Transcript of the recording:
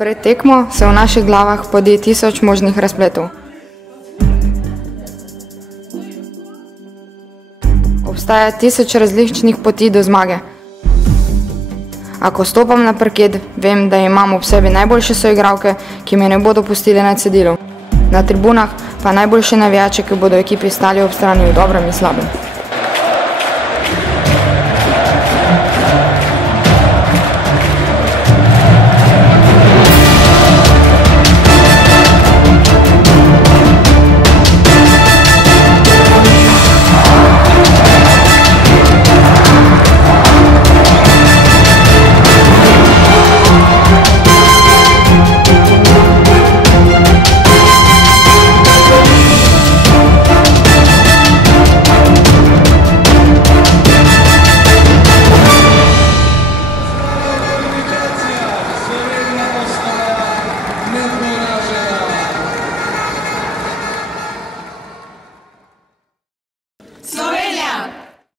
Pred tekmo se v naših glavah podi 1000 možnih razpletov. Obstaja 1000 različnih poti do zmage. A ko stopam na parket, vem, da imam ob sebi najboljše soigralke, ki me ne bodo pustili na cedilu. Na tribunah pa najboljše navijače, ki bodo ekipi stali ob strani v dobrem in slabem.